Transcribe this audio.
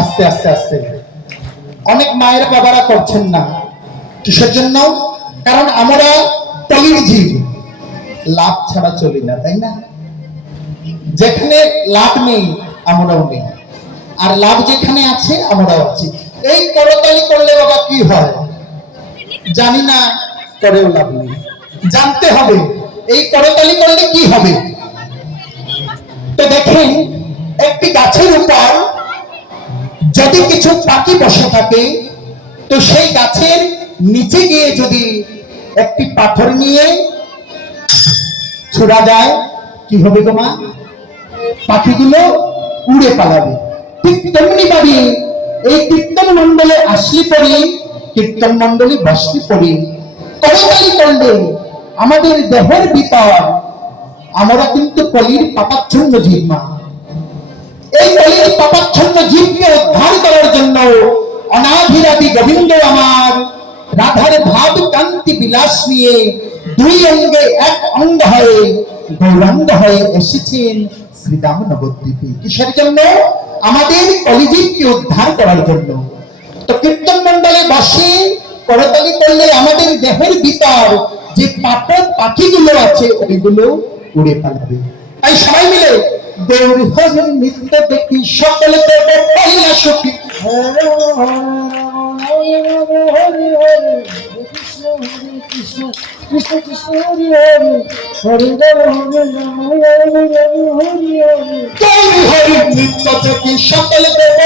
আস্তে আস্তে আস্তে। অনেক মায়ের বাবারা করছেন না, কিসের জন্য? কারণ আমরা তলির জীব, লাভ ছাড়া চলি না, তাই না? যেখানে লাভ নেই আমরাও নেই, আর লাভ যেখানে আছে আমরাও আছি। এই করতালি করলে বাবা কি হয় জানি না, করেও লাভ নেই। জানতে হবে এই করতালি করলে কি হবে। তো দেখেন, একটি গাছের উপর যদি কিছু পাখি বসে থাকে, তো সেই গাছের নিচে গিয়ে যদি একটি পাথর নিয়ে ছোড়া যায়, কি হবে তোমার? পাখিগুলো উড়ে পালাবে। ঠিক তেমনি ভাবে এই কীর্তন মন্ডলে আসলে পরে, কীর্তন মন্ডলে বসলে পরে করতালি করলে আমাদের দেহের ভিতর, আমরা কিন্তু কলির পাপাচ্ছন্ন জীব মা, এই কলির পাপাচ্ছন্ন জীবকে উদ্ধার করার জন্য অনাধিরাদি গোবিন্দ আমার রাধার ভাব কান্তি বিলাস নিয়ে দুই অঙ্গে এক অঙ্গ হয়ে গৌরাঙ্গ হয়ে এসেছেন শ্রীরাম নবদ্বীপে। কিসের জন্য? আমাদের কলিজীবকে উদ্ধার করার জন্য। তো কীর্তন মন্ডলে বসে করতালি করলে আমাদের দেহের ভিতর যে পাপের পাখিগুলো আছে ওইগুলো উড়ে পালাবে। তাই সবাই মিলে দেউর হরির নৃত্য দেখি সকলে দেব পহিলা সখী। কৃষ্ণ কৃষ্ণ কৃষ্ণ হরি হরি হরি হরি হরি হরি হরি নৃত্য দেখি সকলে দেব